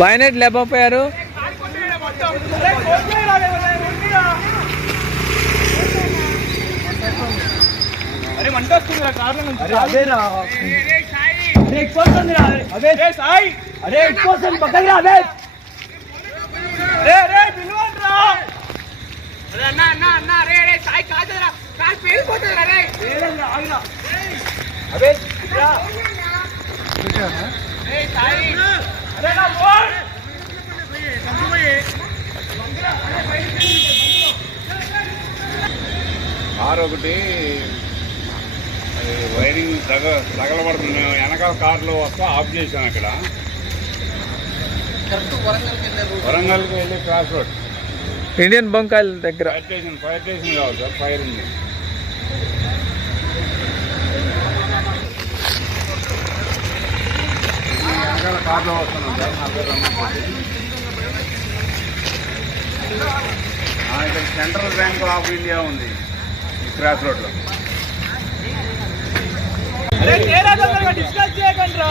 Bonnet లేకపోయారు. అదే అదే. అదే. రే రే పిలవండి రా. అరే అన్న అన్న అన్న రే రే సాయి కాదురా. కాలు పేలిపోతుందిరా రే లేదండి, ఆగిరా. అబే రా. రే సాయి. అరే నా కార్ ఒకటి వైరింగ్ తగ తగలబడుతుంది. నేను వెనకాల కార్లో వస్తా ఆఫ్ చేశాను అక్కడ. వరంగల్కి వెళ్ళి క్రాస్ రోడ్ ఇండియన్ బంకాయల దగ్గర. ఫైర్ స్టేషన్ ఫైర్ స్టేషన్ కావాలి సార్ ఫైర్ ఉంది. వెనకాల కార్లో వస్తున్నాను సార్ నా పేరు ఇక్కడ సెంట్రల్ బ్యాంక్ ఆఫ్ ఇండియా ఉంది. క్రాస్ రోడ్లో డిస్కస్ చేయకండి రా.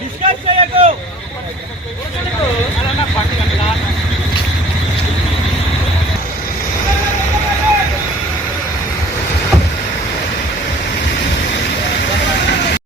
డిస్కస్ చేయకు.